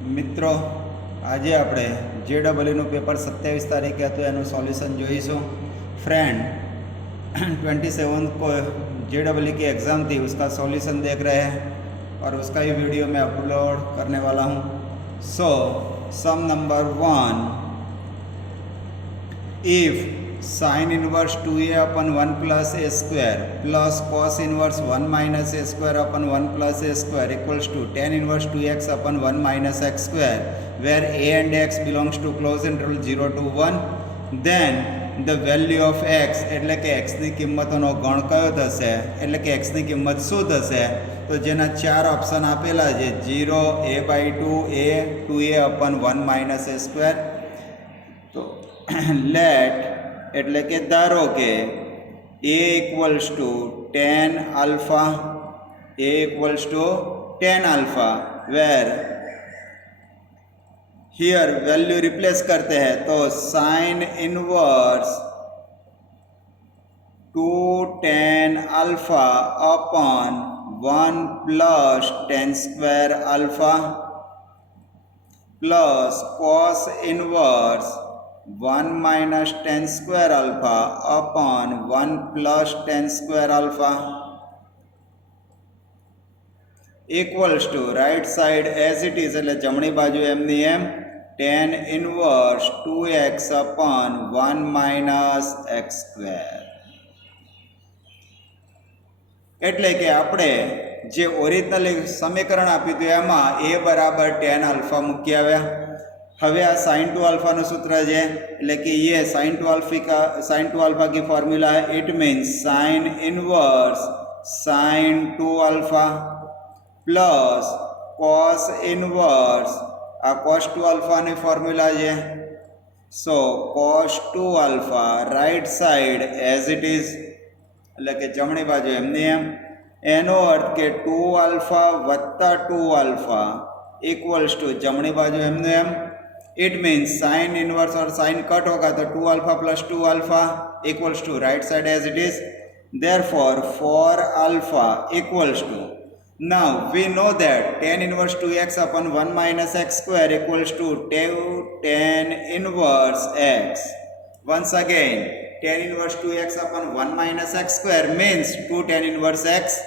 મિત્રો આજે આપણે JEEનું પેપર 27 तारीख હતું એનું सॉल्यूशन જોઈશું। फ्रेंड 27 को JEE की एग्ज़ाम थी, उसका सॉल्यूशन देख रहे हैं और उसका ही वीडियो मैं अपलोड करने वाला हूँ। So sum number 1, if sine inverse 2a upon 1 plus a square plus cos inverse 1 minus a square upon 1 plus a square equals to tan inverse 2x upon 1 minus x square where a and x belongs to close interval 0 to 1, then the value of x एटले के x ની કિંમતોનો ગણ કયો થશે, એટલે કે x ની કિંમત શું થશે? તો જેના ચાર ઓપ્શન આપેલા છે 0, a/2, a 2a upon 1 minus a square. तो लेट એટલે કે ધારો કે a equals to tan alpha, a equals to tan alpha, where here value replace करते हैं तो sine inverse 2 tan alpha upon 1 plus tan square alpha plus cos inverse 1 minus tan square alpha upon 1 plus tan square alpha equals to right side as it is એટલે જમણી બાજુ એમની એમ tan inverse 2x upon 1 minus x square. એટલે કે આપણે જે original સમીકરણ આપ્યું હતું એમાં a બરાબર tan અલ્ફા મૂકી આવ્યા। હવે આ sin 2 अल्फा નું સૂત્ર છે, એટલે કે ये sin 2 अल्फा की फॉर्मूला है। It means sin inverse sin 2 alpha plus cos inverse आ cos 2 अल्फा ની फॉर्मूला है। So cos 2 alpha right side as it is એટલે કે જમણી બાજુ એમની એમ, એનો અર્થ કે 2 अल्फा વત્તા 2 अल्फा इक्वल्स टू जमणी बाजू एमने एम। इट मीन्स साइन इनवर्स और साइन कट होगा तो 2 alpha plus 2 alpha equals to right side as it is, therefore 4 alpha equals to, now we know that tan inverse 2x upon 1 minus x square equals to 2 tan inverse x। Once again tan inverse 2x upon 1 minus x square means 2 tan inverse x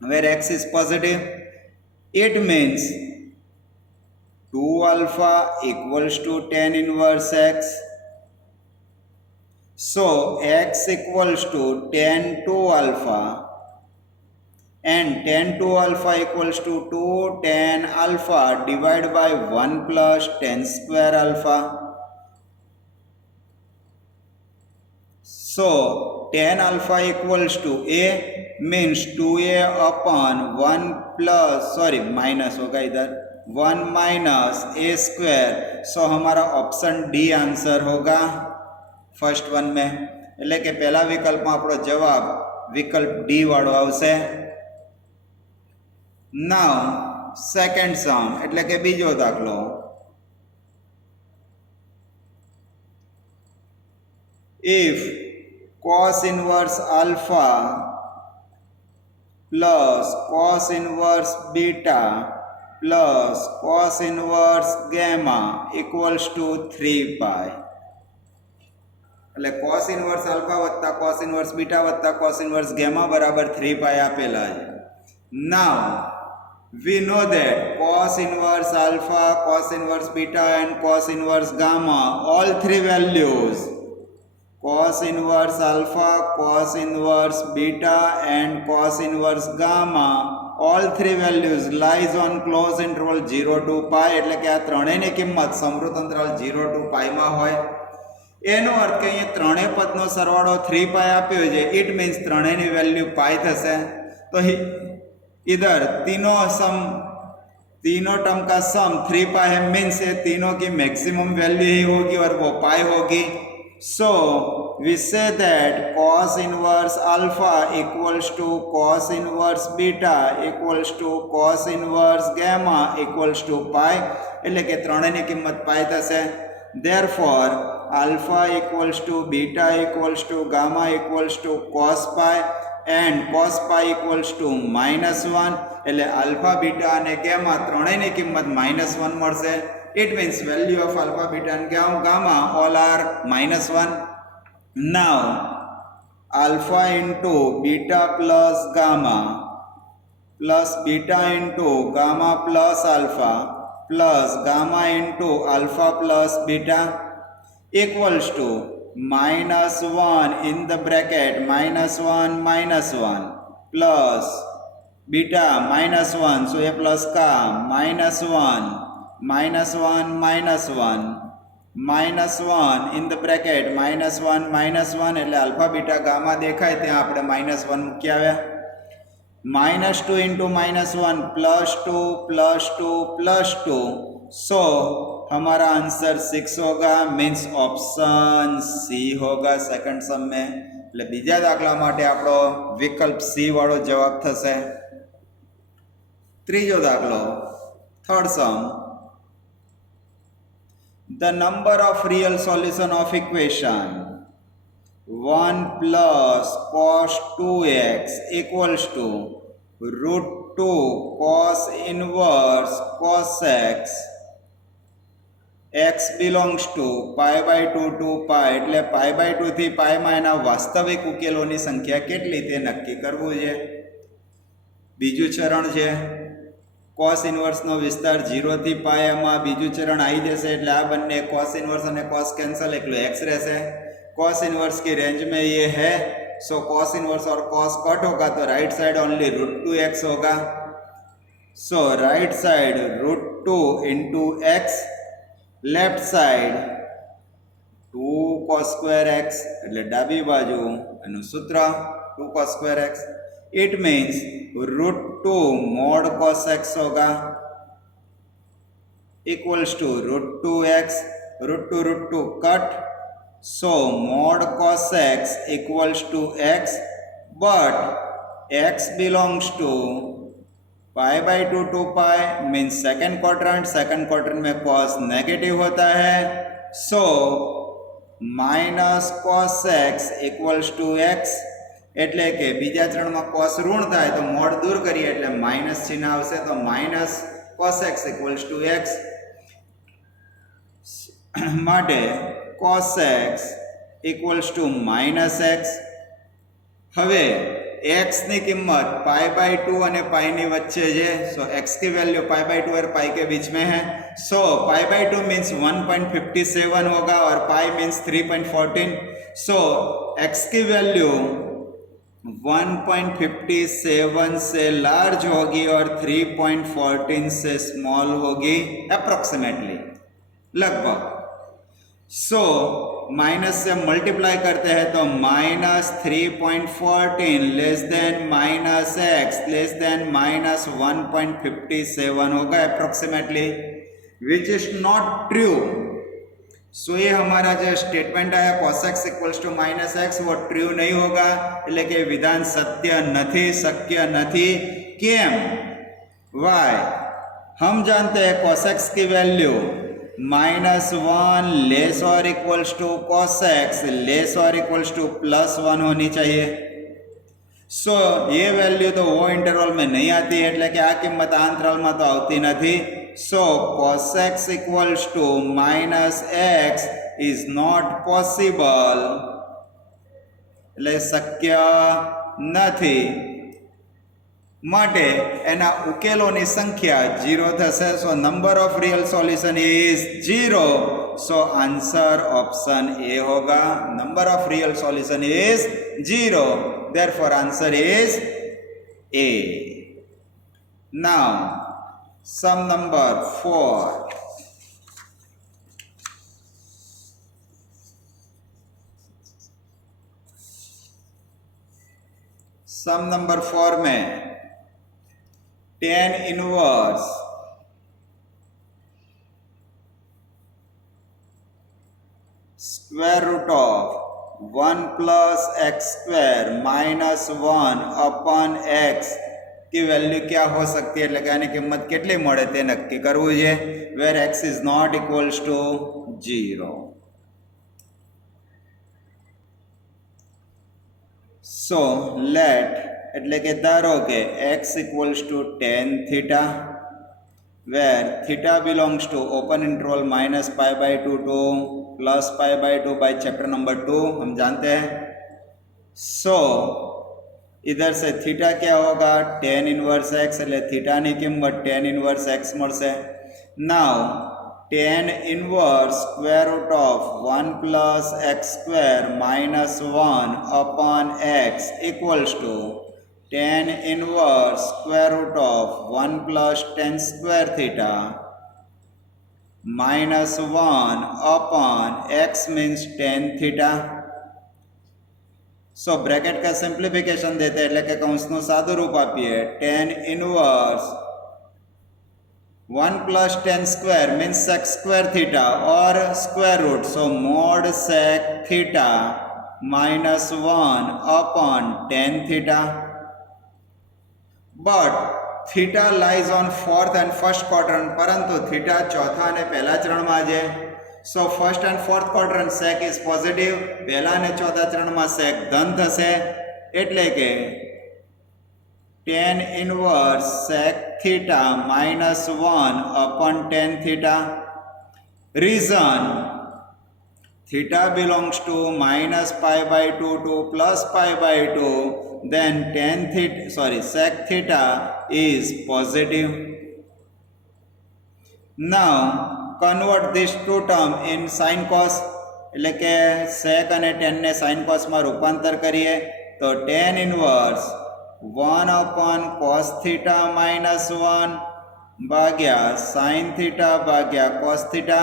where x is positive। it means 2 alpha equals to tan inverse x, so x equals to tan 2 alpha and tan 2 alpha equals to 2 tan alpha divided by 1 plus tan square alpha. So tan alpha equals to a means 2a upon 1 plus minus होगा इधर 1 minus a square. सो हमारा option D answer होगा first one में, એટલે કે પહેલા વિકલ્પમાં આપણો જવાબ વિકલ્પ ડી વાળો આવશે। નાઉ સેકન્ડ સમ એટલે કે બીજો દાખલો, if cos inverse alpha plus cos inverse beta plus cos inverse gamma equals to 3 pi, એટલે cos inverse alpha વત્તા cos inverse beta વત્તા cos inverse gamma બરાબર 3 pi આપેલા છે। now we know that cos inverse alpha, cos inverse beta and cos inverse gamma, all three values cos inverse alpha, cos inverse beta and cos inverse gamma, all three values lies on closed interval 0 to pi, એટલે કે આ ત્રણેયની કિંમત સમૃદ્ધ અંતરાલ 0 to pi માં હોય। એનો અર્થ કે અહીંયા ત્રણેય પદનો સરવાળો 3 pi આપ્યો છે, ઇટ મીન્સ ત્રણેયની વેલ્યુ પાઈ થશે। તો इधर तीनों टर्म का सम 3 pi है, मीन्स ये तीनों की मैक्सिमम वैल्यू ही होगी और वो पाई होगी। सो we say that cos inverse alpha equals to cos inverse beta equals to cos inverse gamma equals to pi, એટલે કે ત્રણેયની કિંમત પાઈ થશે। therefore alpha equals to beta equals to gamma equals to cos pi and cos pi equals to -1 એટલે alpha beta અને gamma ત્રણેયની કિંમત -1 મળશે. It means value of alpha beta અને gamma all are -1. Now alpha into beta plus gamma plus beta into gamma plus alpha plus gamma into alpha plus beta equals to -1 in the bracket -1 plus beta -1 so a plus का -1 in the bracket -1 એટલે alpha beta gamma દેખાય ત્યાં આપણે -1 મૂકી આવ્યા. -2 into -1 +2 so हमारा answer 6 होगा means option C होगा सेकंड सम में. એટલે બીજા દાખલા માટે આપણો વિકલ્પ સી વાળો જવાબ થશે. ત્રીજો દાખલો third sum. The number of real solution of equation 1 plus cos 2x equals to √2 cos inverse cos x x belongs to pi/2 to pi એટલે pi/2 થી pi માં એના વાસ્તવિક ઉકેલોની સંખ્યા કેટલી તે નક્કી કરવું છે. બીજું ચરણ છે cos ઇન્વર્સ નો વિસ્તાર 0 થી pi માં બીજું ચરણ આવી જશે એટલે આ બંને cos ઇન્વર્સ અને cos કેન્સલ એકલો x રહેશે. cos इनवर्स की रेंज में ये है सो cos इनवर्स और cos कट होगा तो राइट साइड ओनली √2x होगा. So right side √2 into x left side 2 cos square x એટલે ડાબી બાજુ એનું સૂત્ર 2 cos square x. It means √2 mod cos x होगा equals to √2x √2 cut so mod cos x equals to x but x belongs to pi/2 to pi means second quadrant में cos negative होता है so minus cos x equals to x એટલે કે બીજા ચરણમાં cos ઋણ થાય તો મોડ દૂર કરીએ એટલે માઇનસ ચિહ્ન આવશે તો minus cos x equals to x માટે cos x equals to -x. હવે x ની કિંમત pi/2 અને pi ની વચ્ચે છે सो x की वैल्यू pi/2 और pi के बीच में है सो pi/2 मीन्स 1.57 होगा और pi मीन्स 3.14 सो x की वैल्यू 1.57 से लार्ज होगी और 3.14 से स्मॉल होगी अप्रोक्सीमेटली लगभग. सो माइनस से मल्टीप्लाई करते हैं तो -3.14 less than -x less than -1.57 होगा approximately which is not true. So ये हमारा जो स्टेटमेंट है cos x equals to -x वो ट्रू नहीं होगा એટલે કે વિધાન સત્ય નથી શક્ય નથી. કેમ? वाई हम जानते हैं cos x की वैल्यू -1 लेस और equals to cos x less और इक्वल्स टू +1 होनी चाहिए. सो ये वैल्यू तो वो इंटरवल में नहीं आती એટલે કે આ કિંમત આ અંતરાલમાં તો આવતી નથી. So cos x equals to -x is not possible એટલે શક્ય નથી માટે એના ઉકેલોની સંખ્યા 0 થશે. So number of real solution is 0 so answer option A होगा. Number of real solution is 0 therefore answer is A. Now sum number 4. Sum number 4 में tan inverse square root of 1 plus x square minus 1 upon x की value क्या हो सकती है એટલે કે આની કિંમત કેટલી મળે તે નક્કી કરવું છે where x is not equals to 0. So let એટલે કે ધારો કે x equals to tan theta where theta belongs to open interval minus pi by 2 to plus pi by 2 by chapter number 2 हम जानते हैं. सो इधर से थीटा क्या होगा टेन इनवर्स एक्स એટલે થીટાની કિંમત ટેન ઇનવર્સ એક્સ મળશે. Now tan inverse square root of 1 plus x square minus 1 upon x equals to tan inverse square root of 1 plus tan square theta minus 1 upon x means tan theta. So bracket का simplification देते એટલે કે કૌંસનું સાદું રૂપ આપીએ tan inverse 1 plus tan square means sec square theta or square root. So mod sec theta minus 1 upon tan theta. But theta lies on fourth and first quadrant परंतु theta चौथा ने पहला चरण में है. So first and fourth quadrant sec is positive पहला ने चौथा चरण में सेक धन थशे एटले के tan inverse sec theta minus 1 upon tan theta. Region theta belongs to minus pi by 2 to plus pi by 2 then tan theta sec theta is positive. Now convert this two term in sin cos એટલે કે sec અને tan ને sin cos માં રૂપાંતર કરીએ તો tan inverse 1 upon cos theta minus 1 ભાગ્યા sin theta ભાગ્યા cos theta.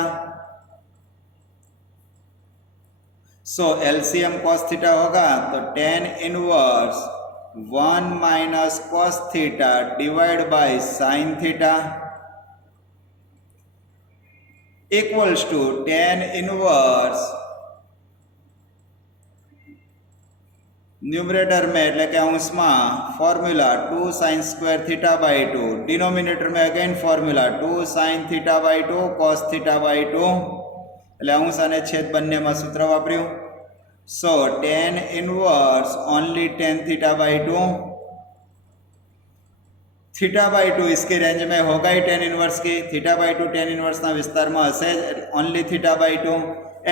So LCM cos theta होगा तो tan inverse 1 minus cos theta divide by sin theta equals to tan inverse numerator में એટલે કે અંશમાં formula 2 sin square theta by 2 denominator में again formula 2 sin theta by 2 cos theta by 2 એટલે અંશ અને છેદ બંનેમાં સૂત્ર વાપર્યું. So tan inverse only tan theta by 2 theta by 2 इसकी रेंज में होगा ही tan इनवर्स की. थीटा बाई 2 tan इनवर्स ना विस्तार में हसे only theta by 2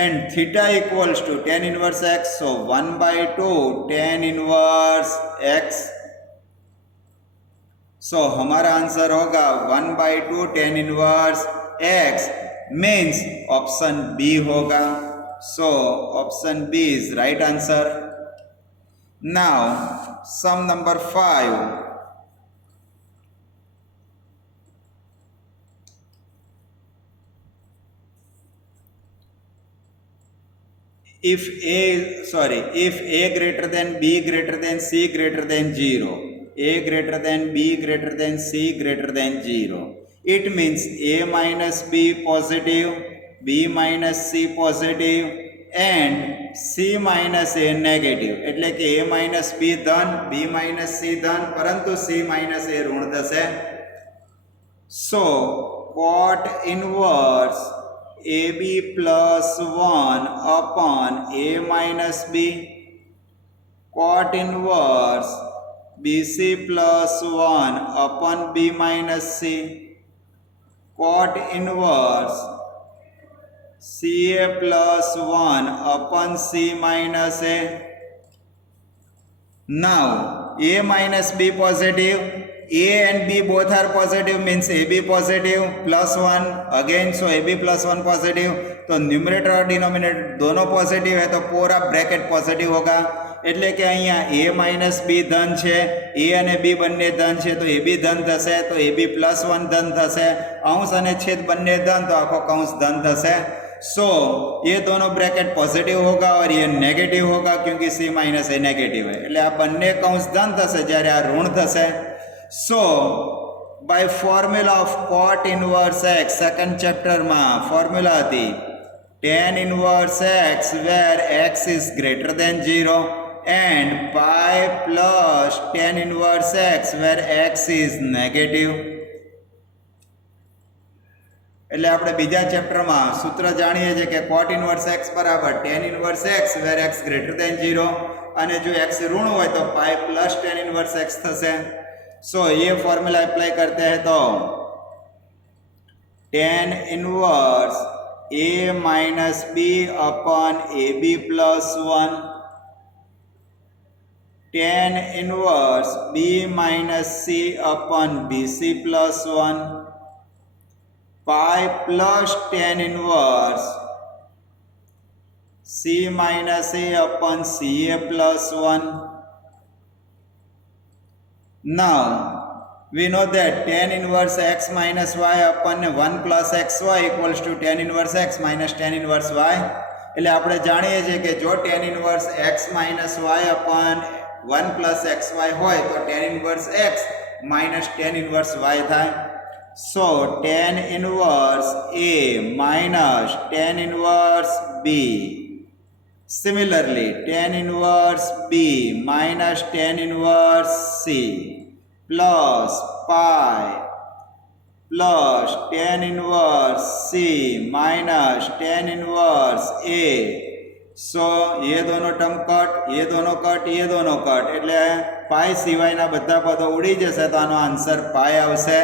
and theta equals to tan inverse x. So 1 by 2 tan inverse x. So हमारा आंसर होगा 1 by 2 tan inverse x means option B होगा. So option B is right answer. Now sum number 5. If A greater than B greater than C greater than 0, A greater than B greater than C greater than 0, it means A minus B positive, B minus C positive and C minus A negative. એટલે કે A minus B ધન, B minus C ધન પરંતુ C minus A ઋણ થશે. So cot inverse AB plus 1 upon A minus B, cot inverse BC plus 1 upon B minus C, cot inverse CA plus 1 upon C minus A. Now A minus B positive, A and B both are positive means AB positive plus 1 again. So AB plus 1 positive. तो numerator और denominator दोनों positive है तो पूरा bracket positive होगा. એટલે કે અહીંયા A માઇનસ B ધન છે, A અને B બંને ધન છે તો AB ધન થશે તો AB પ્લસ 1 ધન થશે. અંશ અને છેદ બંને ધન તો આખો કૌંસ ધન થશે. सो ये दोनों ब्रैकेट पॉजिटिव होगा और ये नेगेटिव होगा क्योंकि C माइनस ए नेगेटिव है એટલે આ બંને કૌંસ ધન થશે જ્યારે આ ઋણ થશે. So by formula of cot inverse x second chapter में फॉर्म्युला थी tan inverse x where x is greater than 0 and pi plus tan inverse x where x is negative. એટલે આપણે બીજા ચેપ્ટરમાં સૂત્ર જાણીએ છીએ કે cot ઇન્વર્સ x બરાબર tan ઇન્વર્સ x વેર x ગ્રેટર ધેન 0 અને જો x ऋण હોય तो पाई प्लस tan इनवर्स x થશે सो ये फॉर्मूला अप्लाई करते हैं तो tan inverse a minus b upon A B plus 1 tan inverse b minus c upon B C plus 1 pi plus tan inverse c minus a upon ca plus 1. Now we know that tan inverse x minus y upon 1 plus xy equals to tan inverse x minus tan inverse y. એટલે આપણે જાણીએ છીએ કે જો tan inverse x minus y upon 1 plus xy હોય તો tan inverse x minus tan inverse y થાય. So tan inverse a minus tan inverse b. Similarly, tan inverse b minus tan inverse c plus pi plus tan inverse c minus tan inverse a. So ये दोनों term cut, ये दोनों cut, ये दोनों cut એટલે પાઈ સિવાયના બધા પદો ઉડી જશે તો આનો આન્સર પાઈ આવશે.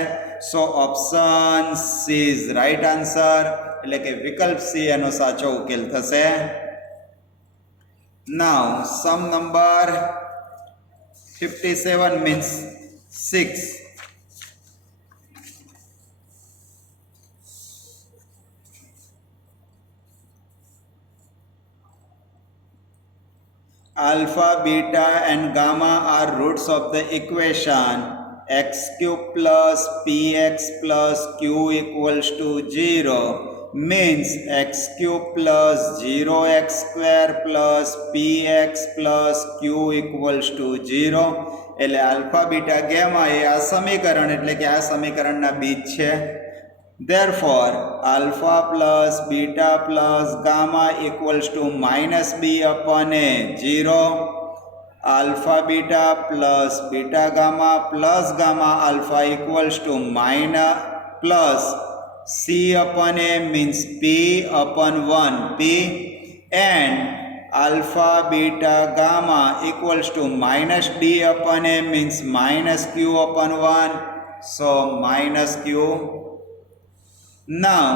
So option C is right answer એટલે કે વિકલ્પ સી એનો સાચો ઉકેલ થશે. Now sum number 57 means 6. Alpha, beta and gamma are roots of the equation x cube plus px plus q equals to 0. means x cube plus 0x square plus px plus q equals to 0. એટલે alpha beta gamma એ આ સમીકરણ એટલે કે આ સમીકરણના બીજ છે. therefore alpha plus beta plus gamma equals to minus b upon a 0. alpha beta plus beta gamma plus gamma alpha equals to minus plus c upon a means p upon 1 p and alpha beta gamma equals to minus d upon a means minus q upon 1. So minus q. Now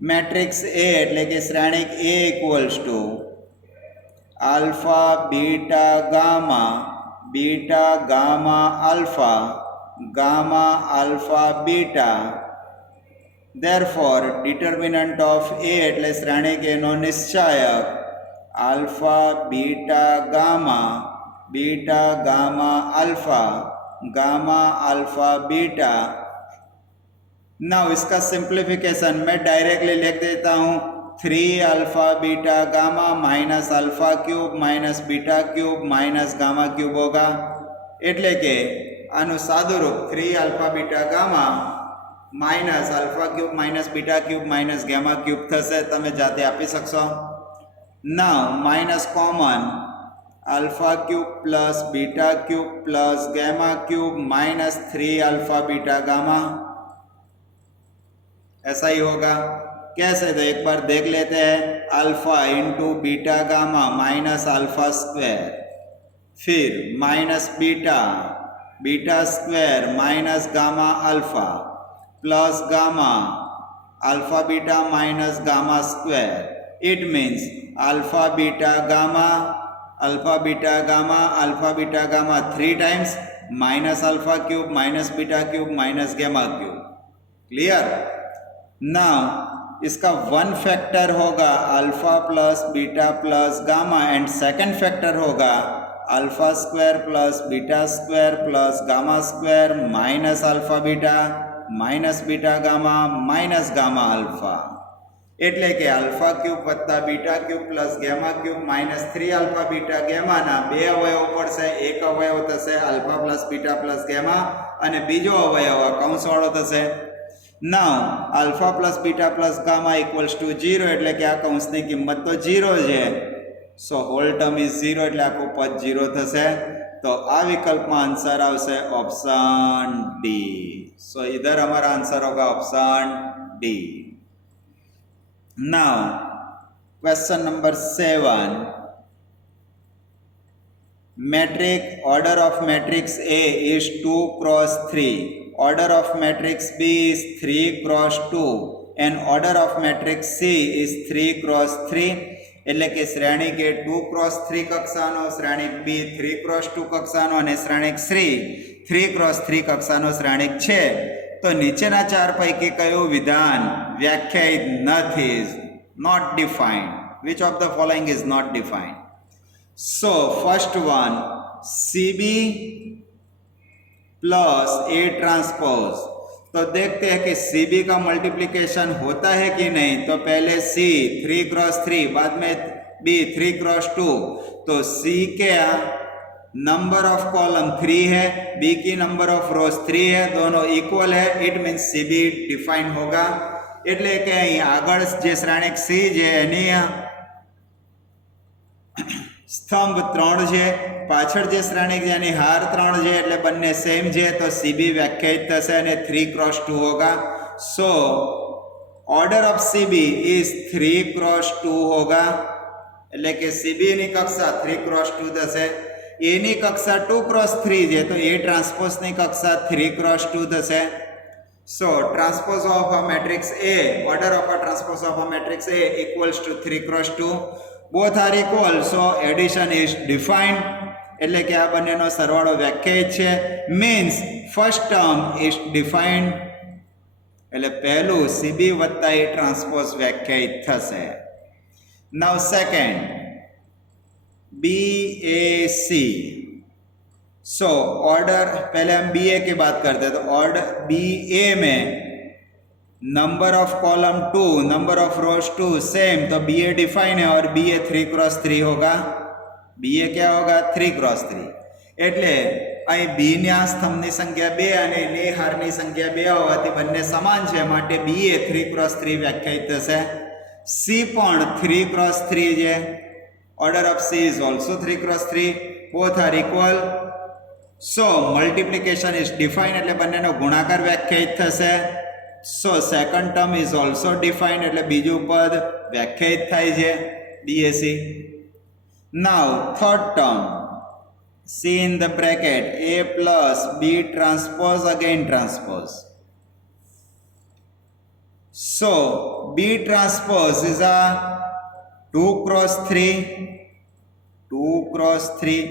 matrix A એટલે કે શ્રેણિક A equals to alpha beta gamma alpha gamma alpha beta. Therefore determinant of A એટલે શ્રેણિક A નો નિશ્ચાયક alpha beta gamma alpha beta. Now इसका simplification मैं directly लिख देता हूँ 3 alpha beta gamma minus alpha cube minus beta cube minus gamma cube होगा. એટલે કે આનું સાદું રૂપ 3 alpha beta gamma minus alpha cube minus beta cube minus gamma cube થશે. તમે જાતે આપી શકશો. Now minus common alpha cube plus beta cube plus gamma cube minus 3 alpha beta gamma. ऐसा ही होगा. कैसे तो एक बार देख लेते हैं. Alpha into beta gamma minus alpha square फिर minus beta square minus gamma alpha plus gamma alpha beta minus gamma square. It means alpha beta gamma 3 times minus alpha cube minus beta cube minus gamma cube. Clear. Now इसका one factor होगा alpha plus beta plus gamma and second factor होगा alpha square plus beta square plus gamma square minus alpha beta minus beta gamma minus gamma alpha. એટલે કે alpha cube વત્તા beta cube plus gamma cube minus 3 alpha beta ગામાના બે અવયવ પડશે. એક અવયવ થશે alpha plus beta plus gamma અને બીજો અવયવ કૌંસવાળો થશે. Now alpha plus beta plus gamma equals to 0 એટલે કે આ કૌંસની કિંમત તો 0 છે. સો હોલ ટર્મ ઇઝ 0 એટલે આખું પદ 0 થશે. तो आ विकल्प में आंसर आवशे ऑप्शन डी। सो इधर हमारा आंसर होगा option D. Now question number 7, metric order of matrix A is 2 cross 3, order of matrix B is 3 cross 2 and order of matrix C is 3 cross 3. એટલે કે શ્રેણિક એ 2 cross 3 કક્ષાનો, શ્રેણિક B 3 cross 2 કક્ષાનો અને શ્રેણિક C 3 cross 3 કક્ષાનો શ્રેણિક છે. તો નીચેના ચાર પૈકી કયું વિધાન વ્યાખ્યાયિત નથી, not defined? Which of the following is not defined? So first one, CB plus A transpose. तो देखते हैं कि CB का मल्टीप्लिकेशन होता है कि नहीं। तो पहले C 3 क्रॉस 3, बाद में B 3 क्रॉस 2। तो C के नंबर ऑफ कॉलम 3 है, B की नंबर ऑफ रोज 3 है, दोनों इक्वल है। इट मीन्स CB डिफाइन होगा। એટલે કે અહીં આગળ જે શ્રેણિક C છે એની स्तंभ 3 છે, પાછળ જે શ્રેણિક જેની હાર 3 છે, એટલે બંને સેમ છે। તો CB વ્યાખ્યાયિત થશે અને 3 क्रॉस 2 होगा। So order of CB is 3 cross 2 होगा। એટલે કે CB ની કક્ષા 3 क्रॉस 2 થશે। A ની કક્ષા 2 क्रॉस 3 છે, તો A ટ્રાન્સપોઝ ની કક્ષા 3 क्रॉस 2 થશે। So transpose of a matrix A, order of a transpose of a matrix A equals to 3 cross 2. Both are equal, so addition is defined. એટલે કે આ બંનેનો સરવાળો વ્યાખ્યાયિત છે, means first term is defined. એટલે પહેલું CB વત્તા A ટ્રાન્સપોઝ વ્યાખ્યાયિત થશે. Now second, BAC. So order, पहले हम BA की बात करते हैं। तो ऑर्डर BA में number of column 2, number of rose 2 same, तो BA डिफाइन है और BA 3 क्रॉस 3 होगा। BA क्या होगा? 3 क्रॉस 3। એટલે અહીં B ની સ્તંભની સંખ્યા 2 અને ની હારની સંખ્યા 2 હોવાથી બંને સમાન છે, માટે BA 3 क्रॉस 3 વ્યાખ્યાયિત થશે। C પણ 3 क्रॉस 3 છે। Order of C is also 3 cross 3, both are equal. So multiplication is defined, એટલે બંનેનો ગુણાકાર વ્યાખ્યાયિત થશે। So second term is also defined, એટલે બીજું પદ વ્યાખ્યાયિત થાય છે BAC. Now third term, C in the bracket A plus B transpose again transpose. So B transpose is a 2 cross 3, 2 cross 3.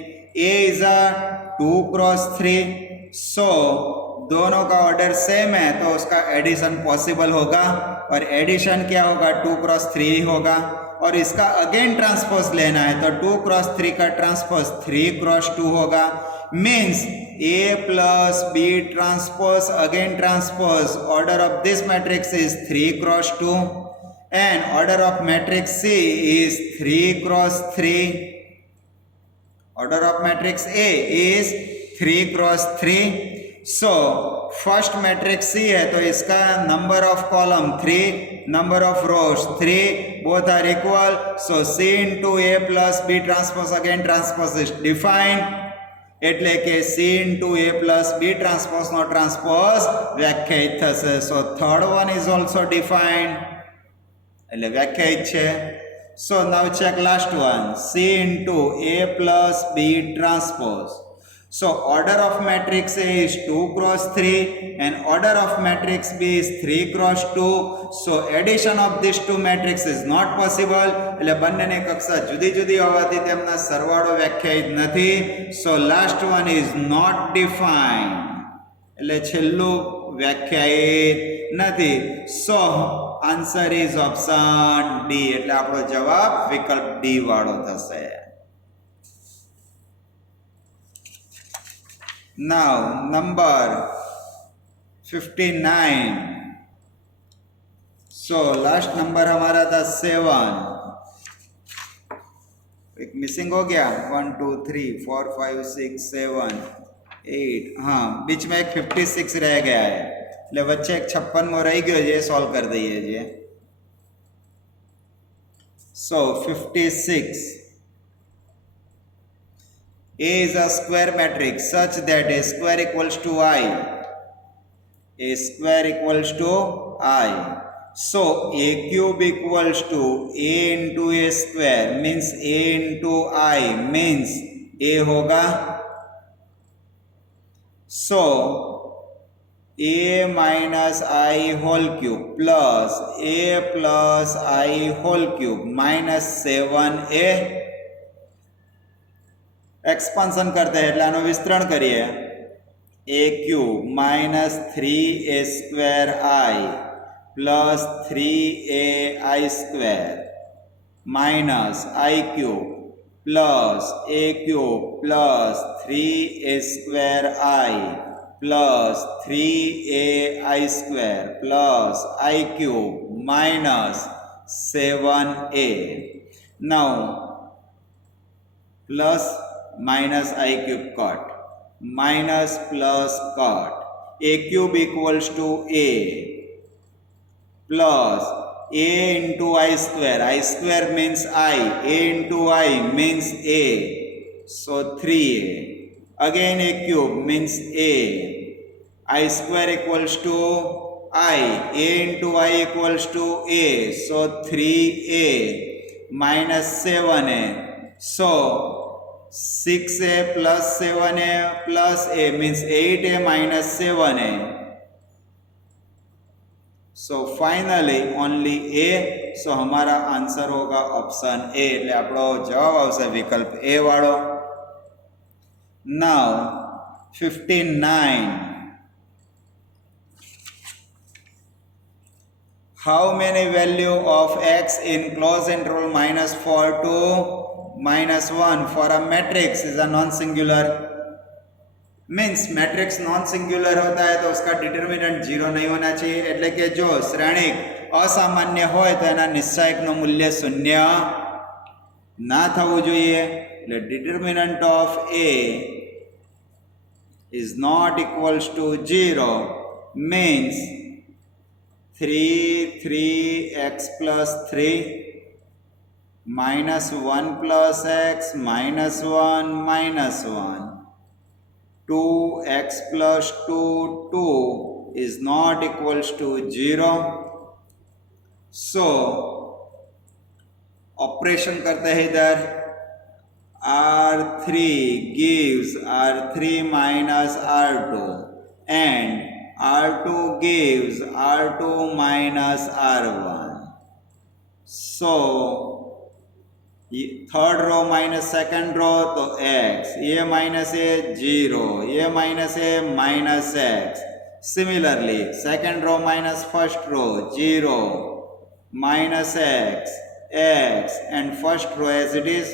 A is a 2 cross 3। सो दोनों का order same है, तो उसका एडिशन पॉसिबल होगा। और एडिशन क्या होगा? 2 क्रॉस 3 होगा। और इसका अगेन ट्रांसपोज लेना है, तो 2 क्रॉस 3 का ट्रांसपोज 3 क्रॉस 2 होगा। Means A plus B transpose again transpose, order of this matrix is 3 cross 2 and order of matrix C is 3 cross 3। Order of matrix A is 3 cross 3. So first matrix C है, तो इसका number of column 3, number of rows 3, both are equal. So C into A plus B transpose again transpose is defined. એટલે કે C into A plus B transpose no transpose વ્યાખ્યાયિત થશે। So third one is also defined, એટલે વ્યાખ્યાયિત છે। So now check last one, C into A plus B transpose. So order of matrix A is 2 cross 3 and order of matrix B is 3 cross 2. So addition of these two matrices is not possible. એટલે બંનેની કક્ષા જુદી જુદી હોવાથી તેમના સરવાળો વ્યાખ્યાયિત નથી. So last one is not defined. એટલે છેલ્લું વ્યાખ્યાયિત નથી. So answer is option D. એટલે આપણો જવાબ વિકલ્પ D વાળો થશે। Now number 59. So last number हमारा था 7। एक मिसिंग हो गया, 1 2 3 4 5 6 7 8, हाँ बीच में एक 56 रह गया है, એટલે વચ્ચે એક 56મો રહી ગયો છે, સોલ્વ કરી દઈએ છીએ। So 56, A is a square matrix such that A square equals to I. A square equals to I. So A cube equals to A into A square means A into I means A होगा. So A minus I whole cube plus A plus I whole cube minus 7A. Expansion करते हैं એટલે આનો વિસ્તરણ કરીએ. A cube minus 3A square I plus 3AI square minus I cube plus A cube plus 3A square I plus 3AI square plus I cube minus 7A. Now plus minus I cube cut minus plus cut. A cube equals to A plus A into I square. I square means I. A into I means A. So 3A. Again A cube means A. I square equals to I. A into I equals to A. So 3A minus 7A. So 6A plus 7A plus A means 8A minus 7A. So finally only A. So हमारा answer होगा option A. એટલે આપણો જવાબ આવશે વિકલ્પ એ વાળો. Now 59. How many value of x in closed interval minus 4 to minus 1 for a matrix is a non-singular? Means matrix non singular होता है तो उसका डिटर्मिनेंट 0 नहीं होना चाहिए. એટલે કે જો શ્રેણિક અસામાન્ય હોય તો એના નિશ્ચયકનું મૂલ્ય 0 ના થવું જોઈએ. એટલે determinant of A is not equals to 0 means 3x plus 3 minus 1 plus x minus 1 minus 1. 2x plus 2 is not equals to 0. So operation करते हैं इधर. R3 gives R3 minus R2 and R2 gives R2 minus R1. So third row minus second row तो x, a minus a 0, a minus a minus x. Similarly second row minus first row 0 minus x and first row as it is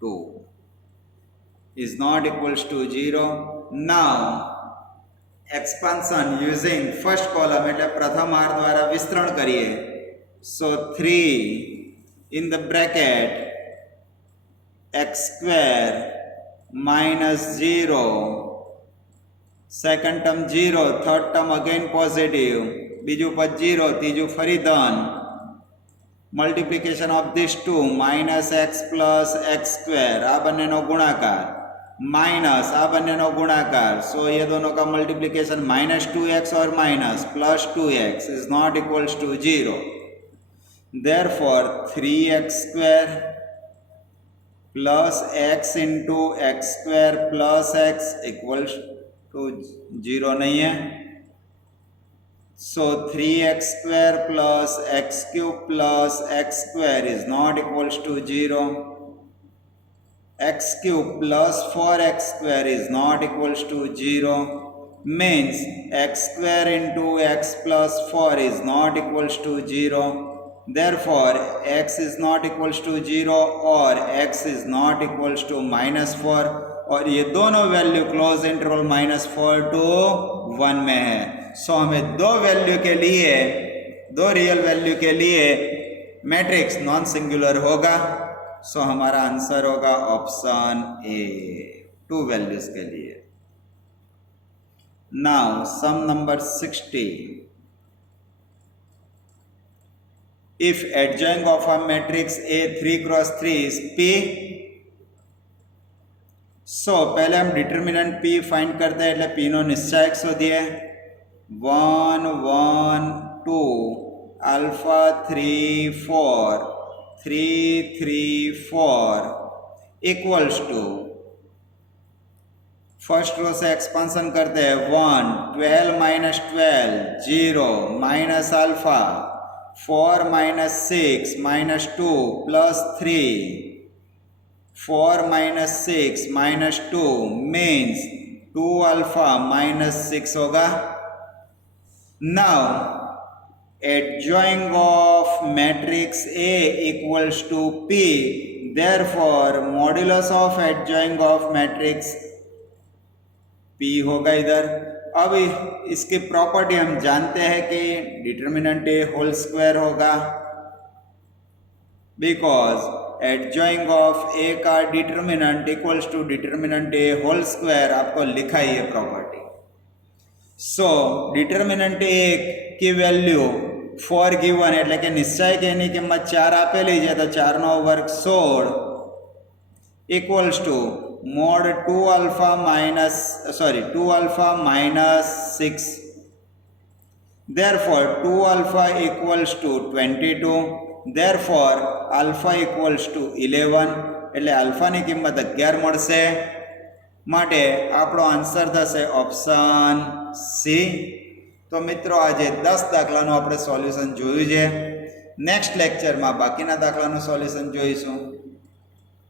2 is not equals to 0. Now expansion using first column એટલે પ્રથમ r દ્વારા વિસ્તરણ કરીએ. So 3 in the bracket x square minus 0, second term 0, third term again positive, બીજું પદ 0, ત્રીજું ફરી ધન. multiplication of these two minus x plus x square આ બંનેનો ગુણાકાર माइनस आ बन्नेनो गुणाकार. सो ये दोनों का मल्टीप्लिकेशन माइनस 2x और minus plus 2x is not equals to 0. Therefore 3x square plus x into x square plus x equals to 0 नहीं है. So 3x square plus x cube plus x square is not equals to 0. X cube plus 4x square is not equals to 0 means x square into x plus 4 is not equals to 0. Therefore x is not equals to 0 or x is not equals to minus 4. और ये दोनों value close interval -4 to 1 में है. सो हमें दो value के लिए, दो रियल वैल्यू के लिए मैट्रिक्स नॉन सिंगुलर होगा. सो हमारा आंसर होगा ऑप्शन ए, 2 वैल्यूज के लिए. Now sum number 60. if adjoint of a matrix A 3 cross 3 is P, so पहले हम डिटर्मिनेंट P फाइंड करते हैं એટલે P નો નિશ્ચાયક શોધીએ 1 1 2 alpha 3 4 3 3 4 equals to first row से एक्सपांसन करते हैं 1 12 minus 12 0 minus alpha 4 minus 6 minus 2 plus 3 4 minus 6 minus 2 means 2 alpha minus 6 होगा. Now adjoint of matrix A equals to P, therefore modulus of adjoint of matrix P होगा इधर. अब इसकी property हम जानते हैं कि डिटर्मिनेंट A होल स्क्वायर होगा, बिकॉज एडजॉइंग ऑफ ए का determinant equals to determinant A whole square आपको लिखा ही है प्रॉपर्टी. सो डिटर्मिनेंट ए की વેલ્યુ 4 गिवन એટલે કે નિશ્ચય કે એની કિંમત 4 આપેલી છે તો 4 નો વર્ગ 16 equals to mode 2 alpha minus 6. therefore 2 alpha equals to 22. therefore alpha equals to 11 એટલે આલ્ફાની કિંમત 11 મળશે. માટે આપણો આન્સર થશે ઓપ્શન સી. તો મિત્રો આજે 10 દાખલાનું આપણે સોલ્યુશન જોયું છે. નેક્સ્ટ લેક્ચરમાં બાકીના દાખલાનું સોલ્યુશન જોઈશું.